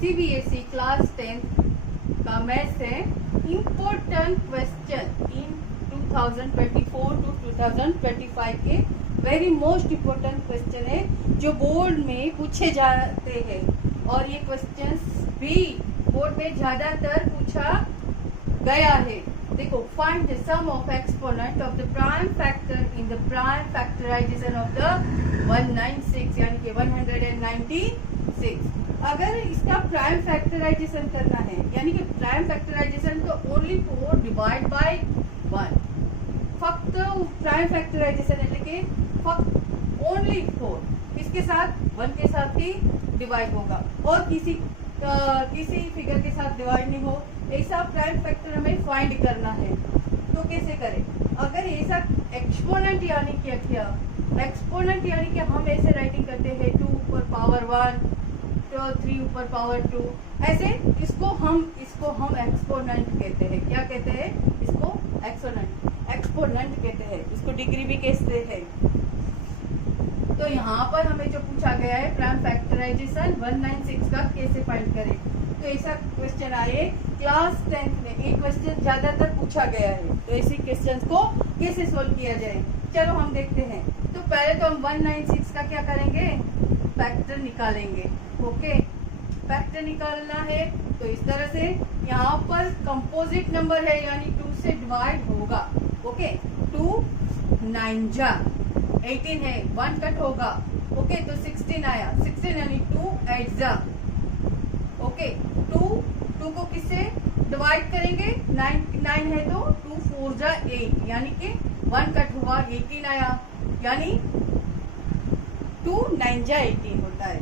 CBSE class 10 का maths है important question in 2024 to 2025 के वेरी मोस्ट इम्पोर्टेंट क्वेश्चन है जो बोर्ड में पूछे जाते हैं और ये क्वेश्चंस भी बोर्ड में ज्यादातर पूछा गया है। देखो, find the sum of exponent of the prime factor in the prime factorization of the 196 यानी कि 196। अगर इसका प्राइम फैक्टराइजेशन करना है यानी कि प्राइम फैक्टराइजेशन तो ओनली 4 डिवाइड बाय 1 फक्त प्राइम फैक्टराइजेशन એટલે કે फक्त ओनली 4 इसके साथ 1 के साथ ही डिवाइड होगा और किसी फिगर के साथ डिवाइड नहीं हो, ऐसा प्राइम फैक्टर हमें फाइंड करना है। तो कैसे करें? अगर ऐसा एक्सपोनेंट यानी क्या एक्सपोनेंट यानी कि हम ऐसे राइटिंग करते हैं 2 ऊपर पावर 1 तो 3 ऊपर पावर 2 ऐसे इसको हम एक्सपोनेंट कहते हैं। क्या कहते हैं इसको? एक्सपोनेंट कहते हैं। इसको डिग्री भी कहते हैं। तो यहाँ पर हमें जो पूछा गया है प्राइम फैक्टराइजेशन 196 का कैसे फाइंड करें, तो ऐसा क्वेश्चन आए क्लास 10 में। एक क्वेश्चन ज्यादातर पूछा गया है, तो ऐसे क्वेश्चंस को कैसे सोल्व किया जाए चलो हम देखते हैं। तो पहले तो हम 196 का क्या करेंगे? फैक्टर निकालेंगे। ओके, फैक्टर निकालना है तो इस तरह से यहाँ पर कंपोजिट नंबर है यानी 2 से डिवाइड होगा। ओके, 2 9 जा 18 है, 1 कट होगा। ओके, तो 16 आया, 16 यानी 2 8 जा। ओके, 2 को किससे डिवाइड करेंगे? 9 है तो 2 4 जा 8 यानी कि 1 कट हुआ, 18 आया यानी 2 9 जा 18 होता है।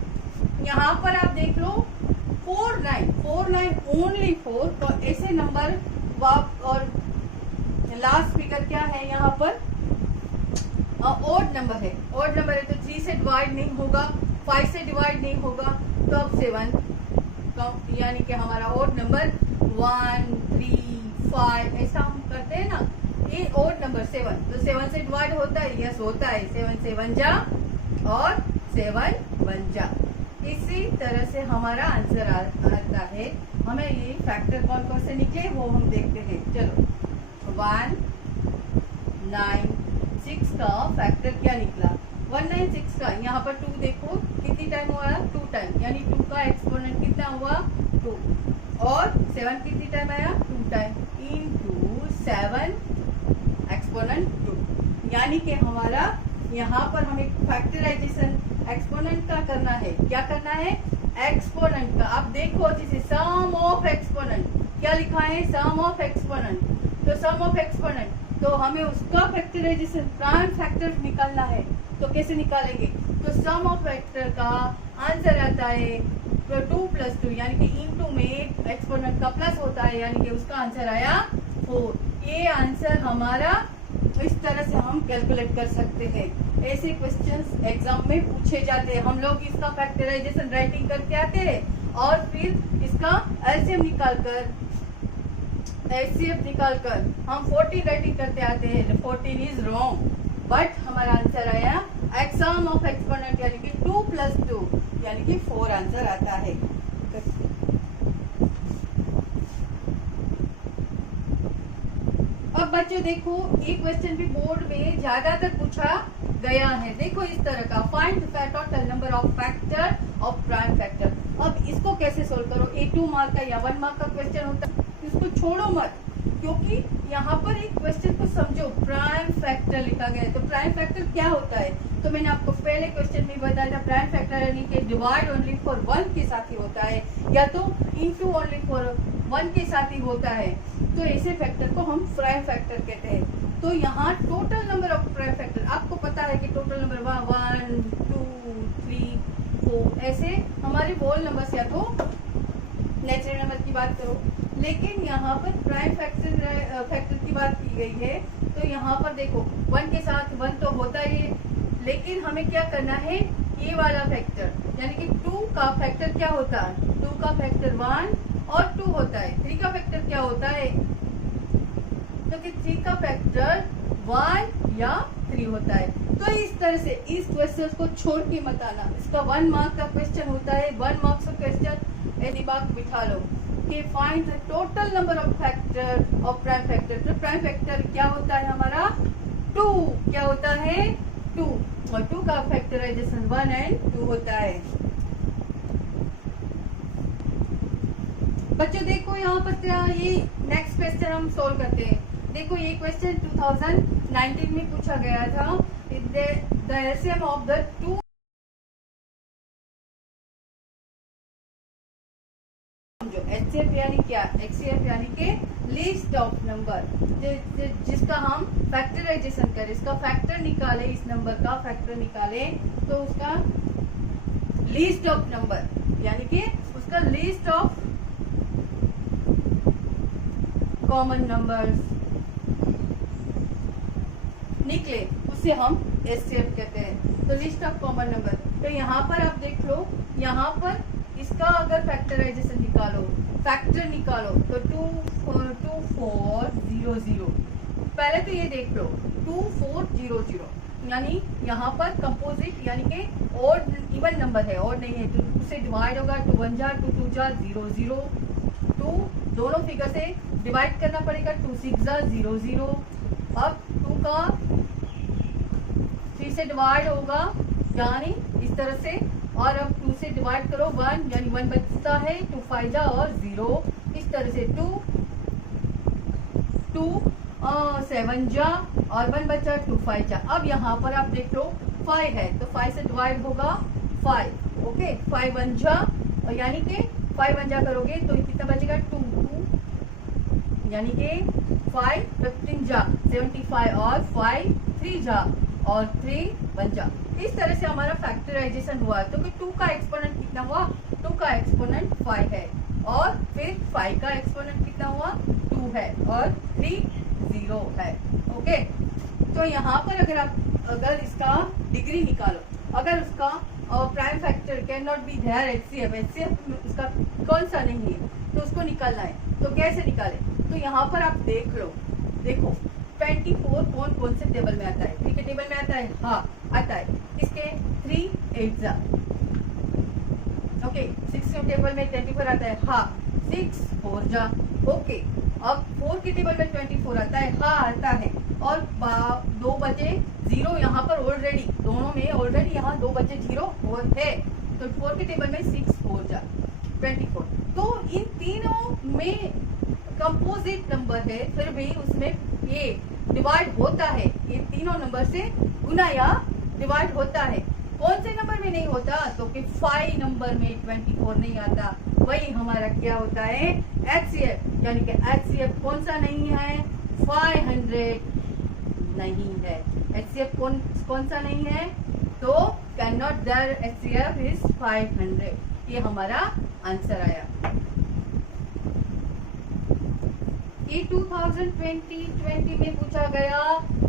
यहाँ पर आप देख लो 4 9 ओनली 4, तो ऐसे नंबर और लास्ट फिगर क्या है यहाँ पर? ओड नंबर है। ओड नंबर है तो 3 से डिवाइड नहीं होगा, 5 से डिवाइड नहीं होगा, तो अब 7 यानी कि हमारा ओड नंबर 1 3 5 ऐसा हम करते हैं ना। ये ओड नंबर 7, तो 7 से डिवाइड होता है? यस होता है। 7 से 1 जा और 7 1 जा। इसी तरह से हमारा आंसर आता है। हमें ये फैक्टर कौन कौन से निकले वो हम देखते हैं। चलो, 1 9 6 का फैक्टर क्या निकला? 196 का यहाँ पर 2 देखो कितनी टाइम हुआ? 2 टाइम यानी 2 का एक्सपोनेंट कितना हुआ? 2। और 7 कितनी टाइम आया? 2 टाइम इनटू 7 एक्सपोनेंट 2 यानी कि हमारा यहाँ पर हमें फैक्टराइजेशन एक्सपोनेंट का करना है। क्या करना है? एक्सपोनेंट का। आप देखो जैसे सम ऑफ एक्सपोनेंट क्या लिखा है? सम ऑफ एक्सपोनेंट। तो सम ऑफ एक्सपोनेंट तो हमें उसका फैक्टराइजेशन प्राइम फैक्टर निकालना है। तो कैसे निकालेंगे? तो सम ऑफ फैक्टर का आंसर आता है 2 + 2 यानी कि इनटू में एक्सपोनेंट का प्लस होता है यानी कि उसका आंसर आया 4। ये आंसर हमारा इस तरह से हम कैलकुलेट कर सकते हैं। ऐसे क्वेश्चंस एग्जाम में पूछे जाते हैं। हम लोग इसका फैक्टराइजेशन राइटिंग करके आते हैं और फिर इसका एलसीएम निकालकर हम 14 राइटिंग करते आते हैं। 14 इज रॉन्ग, बट हमारा आंसर आया सम ऑफ एक्सपोनेंट यानी कि 2 + 2 यानी कि 4 आंसर आता है। अब बच्चों देखो, ये क्वेश्चन भी बोर्ड में ज्यादातर पूछा गया है। देखो इस तरह का, find the total number of factor of prime factor. अब इसको कैसे सोल्व करो? 2 मार्क का या 1 मार्क का क्वेश्चन होता है, इसको छोड़ो मत, क्योंकि यहाँ पर एक क्वेश्चन को समझो। प्राइम फैक्टर लिखा गया है, तो प्राइम फैक्टर क्या होता है? तो मैंने आपको पहले क्वेश्चन में बताया था, प्राइम फैक्टर यानी कि डिवाइड ओनली फॉर 1 के साथ ही होता है या तो इनटू ओनली फॉर 1 के साथ ही होता है। तो ऐसे फैक्टर को हम प्राइम फैक्टर कहते हैं। तो यहाँ total number of prime factor आपको पता है कि टोटल नंबर 1 2 3 4 ऐसे हमारे होल नंबर्स या तो नेचुरल नंबर की बात करो, लेकिन यहाँ पर प्राइम फैक्टर की बात की गई है। तो यहाँ पर देखो 1 के साथ 1 तो होता ही है, लेकिन हमें क्या करना है? ये वाला फैक्टर यानी कि 2 का फैक्टर क्या होता है? 2 का फैक्टर 1 और 2 होता है। 3 का फैक्टर क्या होता है? तो कि 3 का फैक्टर 1 या 3 होता है। तो इस तरह से इस क्वेश्चन को छोड़ के मत आना। इसका 1 मार्क का क्वेश्चन होता है, 1 मार्क्स का क्वेश्चन दिमाग बिठा लो कि find the total number of factor of prime factor. तो प्राइम फैक्टर क्या होता है हमारा 2, क्या होता है 2, और 2 का फैक्टराइजेशन 1 एंड 2 होता है। बच्चों देखो यहाँ पर ये नेक्स्ट क्वेश्चन हम सोल्व करते हैं। देखो ये क्वेश्चन 2019 में पूछा गया था। The LCM of the 2 HCF यानी क्या, एचसीएफ यानी के लिस्ट ऑफ नंबर, जिसका हम फैक्टराइजेशन करें, इसका फैक्टर निकाले, इस नंबर का फैक्टर निकाले तो उसका लिस्ट ऑफ नंबर यानी कि उसका लिस्ट ऑफ कॉमन नंबर्स निकले, उसे हम एचसीएफ कहते हैं। तो लिस्ट ऑफ कॉमन नंबर, तो यहाँ पर आप देख लो, यहाँ पर इसका अगर फैक्टराइजेशन निकालो, फैक्टर निकालो तो 2400। पहले तो ये देख लो 2400 यानी यहाँ पर कंपोजिट यानी कि ऑड इवन नंबर है, ऑड नहीं है, तो उससे डिवाइड होगा 2 1 जा 2 2 जा 0 0, 2 दोनों फिगर से डिवाइड करना पड़ेगा, 2 6 जा 0 0। अब 2 का 3 से डिवाइड होगा यानी इस तरह से, और अब 2 से डिवाइड करो 1 यानी 1 बचता है, 2 5 जा और 0, इस तरह से 2 7 जा और 1 बचा 2 5 जा। अब यहाँ पर आप देख लो 5 है तो 5 से डिवाइड होगा 5, ओके 5 1 जा, और यानी कि 5 1 जा करोगे तो कितना बचेगा 2 2 यानी कि 5 15 जा 75 और 5 3 जा और 3 1 जा। इस तरह से हमारा फैक्टराइजेशन हुआ। तो 2 का एक्सपोनेंट कितना हुआ, 2 का एक्सपोनेंट 5 है, और फिर 5 का एक्सपोनेंट कितना हुआ 2 है, और 3 0 है, ओके। तो यहाँ पर अगर इसका डिग्री निकालो, अगर उसका prime factor can not be there HCF, HCF उसका कौन सा नहीं है तो उसको निकालना है। तो कैसे निकाले, तो यहाँ पर आप देख लो, देखो 24 कौन से टेबल में आता है, 3 के टेबल में आता है, हाँ आता है, इसके 3 8 जा, ओके 6 के टेबल में 24 आता है, हाँ 6 4 जा, ओके। अब 4 के टेबल में 24 आता है, हाँ आता है, और 2 बचे 0 यहाँ पर ऑलरेडी, दोनों में ऑलरेडी यहाँ 2 बचे 0 है, तो 4 के टेबल में 6 4 जा 24। तो इन तीनों में कंपोजिट नंबर है, फिर भी उसमें ये डिवाइड होता है, ये तीनों नंबर से गुना या डिवाइड होता है। कौन से नंबर में नहीं होता, तो कि 5 नंबर में 24 नहीं आता, वही हमारा क्या होता है एचसीएफ, यानी कि एचसीएफ कौन सा नहीं है 500 नहीं है, एचसीएफ कौन सा नहीं है, तो can not there HCF is 500, ये हमारा आंसर आया। ये 2020 में पूछा गया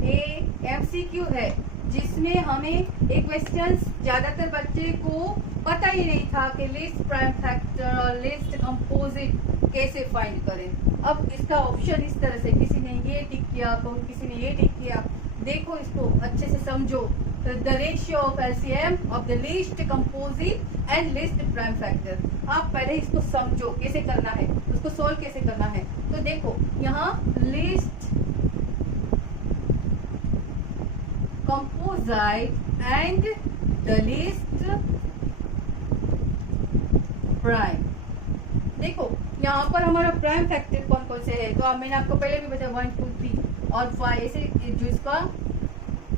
ये एमसीक्यू है, जिसमें हमें एक क्वेश्चन ज्यादातर बच्चे को पता ही नहीं था कि लिस्ट प्राइम फैक्टर और लिस्ट कंपोजिट कैसे फाइंड करें। अब इसका ऑप्शन इस तरह से, किसी ने ये टिक किया, किसी ने ये टिक किया, देखो इसको अच्छे से समझो। The ratio of LCM of the list composite and list prime factor, आप पहले इसको समझो कैसे करना है, उसको सोल्व कैसे करना है। तो देखो यहाँ list composite and the list prime, देखो यहाँ पर हमारा प्राइम फैक्टर कौन कौन से है, तो अब मैंने आपको पहले भी बताया 1 2 3 और 5, ऐसे जो इसका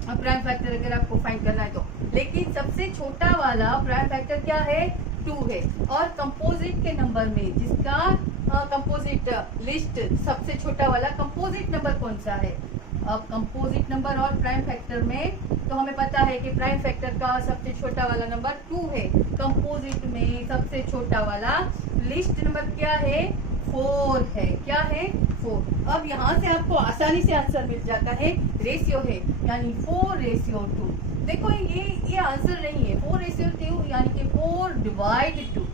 प्राइम फैक्टर अगर आपको फाइंड करना है तो। लेकिन सबसे छोटा वाला प्राइम फैक्टर क्या है 2 है, और कंपोजिट के नंबर में जिसका कंपोजिट लिस्ट सबसे छोटा वाला कंपोजिट नंबर कौन सा है। अब कंपोजिट नंबर और प्राइम फैक्टर में तो हमें पता है कि प्राइम फैक्टर का सबसे छोटा वाला नंबर 2 है, कंपोजिट में सबसे छोटा वाला लिस्ट नंबर क्या है 4 है, क्या है 4। अब यहाँ से आपको आसानी से आंसर मिल जाता है, रेशियो है यानी 4:2। देखो ये आंसर नहीं है, 4:2 यानी कि 4/2,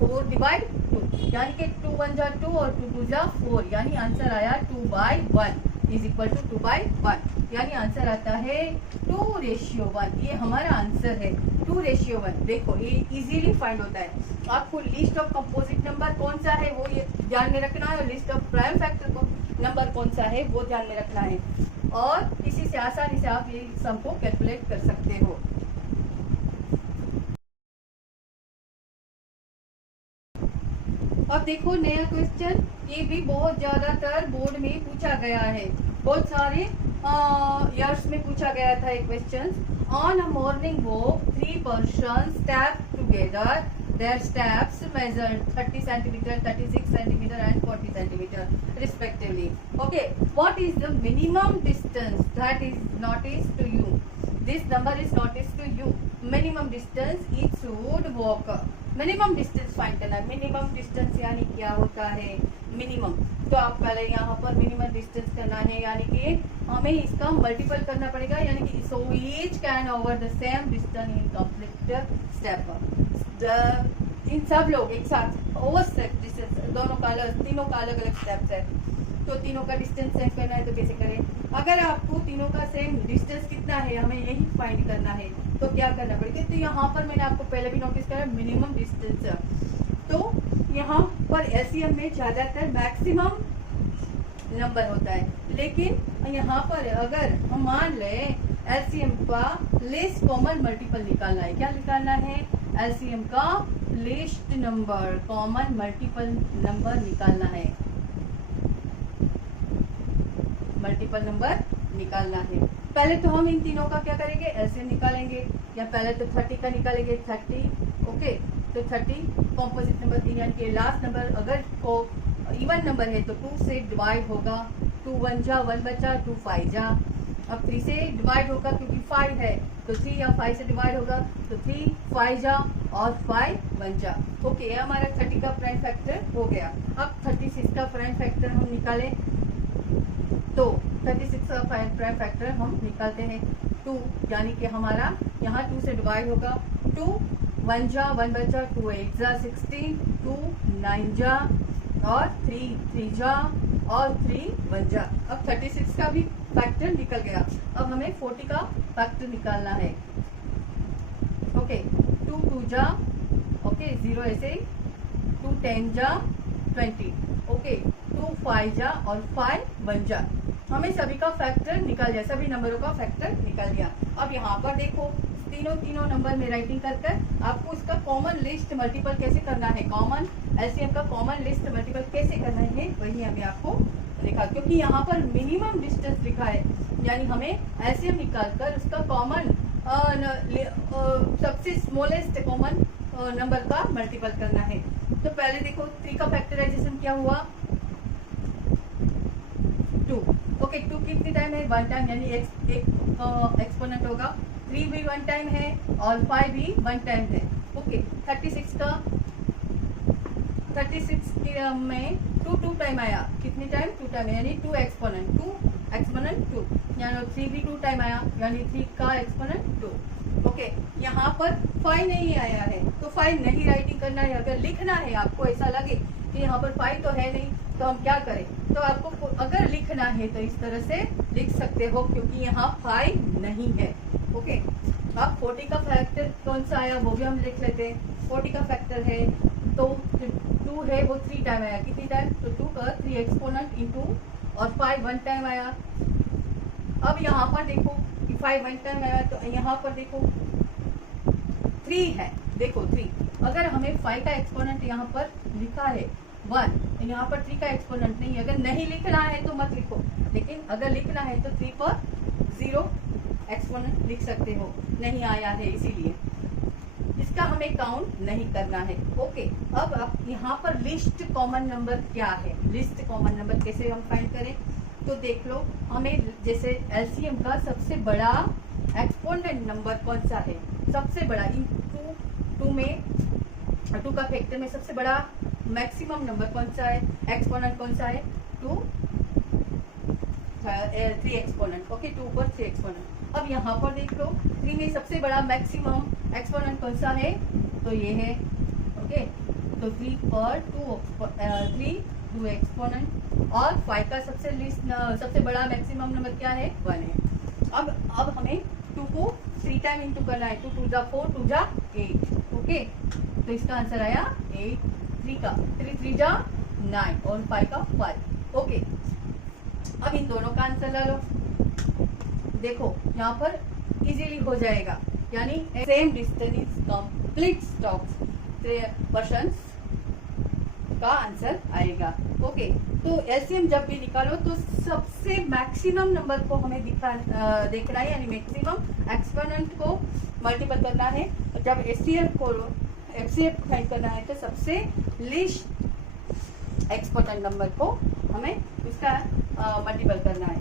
4/2 यानी कि 2 1 जा 2 और 2 2 जा 4, यानी आंसर आया 2/1 इज इक्वल टू 2/1। यानी आंसर आता है 2:1। ये हमारा आंसर है 2:1। देखो ये इजीली फाइंड होता है। आपको लिस्ट ऑफ कंपोजिट नंबर कौन सा है वो ये ध्यान में रखना है, और list of prime factor number कौन सा है वो ध्यान में रखना है, और इसी से आसानी से आप ये सम को कैलकुलेट कर सकते हो। अब देखो नया क्वेश्चन, ये भी बहुत ज्यादातर बोर्ड में पूछा गया है, बहुत सारे ईयर्स में पूछा गया था एक question. On a morning walk 3 persons step together, their steps measured 30 centimeter, 36 centimeter and 40 centimeter respectively. Okay, what is the minimum distance that is noticed to you? This number is noticed to you. Minimum distance it should walk. Minimum distance find करना है। Minimum distance यानी क्या होता है? Minimum तो आप पहले यहाँ पर मिनिमम डिस्टेंस करना है, यानी कि हमें इसका मल्टीपल करना पड़ेगा, यानी कि so each can over the same distance in complete step. इन सब लोग एक साथ ओवर स्टेप डिस्टेंस, दोनों का अलग, तीनों का अलग अलग स्टेप्स है, तो तीनों का डिस्टेंस सेम करना है तो कैसे करें? अगर आपको तीनों का सेम डिस्टेंस कितना है हमें यही फाइंड करना है, तो क्या करना पड़ेगा? तो यहाँ पर मैंने आपको पहले भी नोटिस करा मिनिमम डिस्टेंस, तो यहाँ पर एलसीएम में ज्यादातर मैक्सिमम नंबर होता है, लेकिन यहाँ पर अगर हम मान लें एलसीएम का लीस्ट कॉमन मल्टीपल निकालना है, क्या निकालना है? एलसीएम का least number common multiple number निकालना है, मल्टीपल नंबर निकालना है। पहले तो हम इन तीनों का क्या करेंगे? एलसीएम निकालेंगे, या पहले तो 30 का निकालेंगे 30। ओके, तो 30 कॉम्पोजिट नंबर यानी कि लास्ट नंबर अगर को इवन नंबर है तो 2 से डिवाइड होगा, 2 1 जा 1 बचा, 2 5 जा। अब 3 से डिवाइड होगा क्योंकि 5 है, तो 3 या 5 से डिवाइड होगा तो 3 5 जा और 5 1 जा। ओके, ये हमारा 30 का प्राइम फैक्टर हो गया। अब 36 का प्राइम फैक्टर हम निकालें, तो 36 का प्राइम फैक्टर हम निकालते हैं 2, यानी कि हमारा यहाँ 2 से डिवाइड होगा, 2 1 जा 1 बचा, 2 8 जा 16, 2 9 जा और 3 3 जा और 3 1 जा। अब 36 का भी फैक्टर निकल गया। अब हमें 40 का फैक्टर निकालना है। ओके, 2 2 जा, ओके 0 ऐसे ही, 2 10 जा 20, ओके 2 5 जा और 5 1 जा। हमें सभी का फैक्टर निकल गया, सभी नंबरों का फैक्टर निकल गया। अब यहाँ पर देखो तीनों नंबर में राइटिंग कर आपको इसका कॉमन लिस्ट मल्टीपल कैसे करना है, कॉमन एलसीएम का कॉमन लिस्ट मल्टीपल कैसे करना है वही हमें आपको लिखा, क्योंकि यहाँ पर मिनिमम डिस्टेंस लिखा है, यानी हमें एलसीएम निकालकर उसका कॉमन सबसे स्मॉलेस्ट कॉमन नंबर का मल्टीपल करना है। तो पहले देखो 3 का फैक्टराइजेशन क्या हुआ? 2। ओके, 2 कितनी टाइम है? 1 टाइम, यानी एक एक्सपोनेंट होगा। 3 भी 1 टाइम है और 5 भी 1 टाइम है। ओके, 36 में 2 टाइम आया, कितनी टाइम? 2 टाइम, यानी 2 एक्सपोनेंट 2, यानी 3 भी 2 टाइम आया, यानी 3 का एक्सपोनेंट 2। ओके, यहाँ पर 5 नहीं आया है तो 5 नहीं राइटिंग करना है। अगर लिखना है, आपको ऐसा लगे कि यहाँ पर 5 तो है नहीं, तो हम क्या करें? तो आपको अगर लिखना है तो इस तरह से लिख सकते हो, क्योंकि यहाँ 5 नहीं है। ओके, अब 40 का फैक्टर कौन सा आया वो भी हम लिख लेते हैं। 40 का फैक्टर है तो 2 है वो 3 टाइम आया, कितनी टाइम? तो 2 का 3 एक्सपोनेंट इंटू और 5 1 टाइम आया। अब यहाँ पर देखो कि 5 1 टाइम आया, तो यहाँ पर देखो 3 है, देखो 3। अगर हमें 5 का एक्सपोनेंट यहाँ पर लिखा है 1, यहाँ पर 3 का एक्सपोनेंट नहीं है। अगर नहीं लिखना है तो मत लिखो, लेकिन अगर लिखना है तो 3 पर 0 एक्सपोनेंट लिख सकते हो। नहीं आया है इसीलिए इसका हमें काउंट नहीं करना है। ओके, अब आप यहाँ पर लिस्ट कॉमन नंबर क्या है, लिस्ट कॉमन नंबर कैसे हम फाइंड करें? तो देख लो, हमें जैसे एलसीएम का सबसे बड़ा एक्सपोनेंट नंबर कौन सा है? सबसे बड़ा इन 2 में 2 का फैक्टर में सबसे बड़ा मैक्सिमम नंबर कौन सा है? एक्सपोनेंट कौन सा है? 2 3 एक्सपोनेंट। ओके, 2 पर 3 एक्सपोनेंट। अब यहाँ पर देख लो 3 में सबसे बड़ा मैक्सिमम एक्सपोनेंट कौन सा है? तो ये है। ओके, तो 3 पर 2 एक्सपोनेंट, और 5 का सबसे बड़ा मैक्सिमम नंबर क्या है? 1 है। अब हमें 2 को 3 टाइम इंटू करना है। 2 2 जा 4, 2 जा 8। ओके, तो इसका आंसर आया 8। 3 का 3 3 जा 9 और 5 का 5। ओके, अब इन दोनों का आंसर ला लो। देखो यहाँ पर इजीली हो जाएगा, यानी same distance is complete stops persons का आंसर आएगा। ओके, तो एलसीएम जब भी निकालो तो सबसे मैक्सिमम नंबर को हमें देखना है, यानी मैक्सिमम एक्सपोनेंट को मल्टीपल करना है। जब एचसीएफ फाइंड करना है तो सबसे लीस्ट एक्सपोनेंट नंबर को हमें उसका मल्टीपल करना है।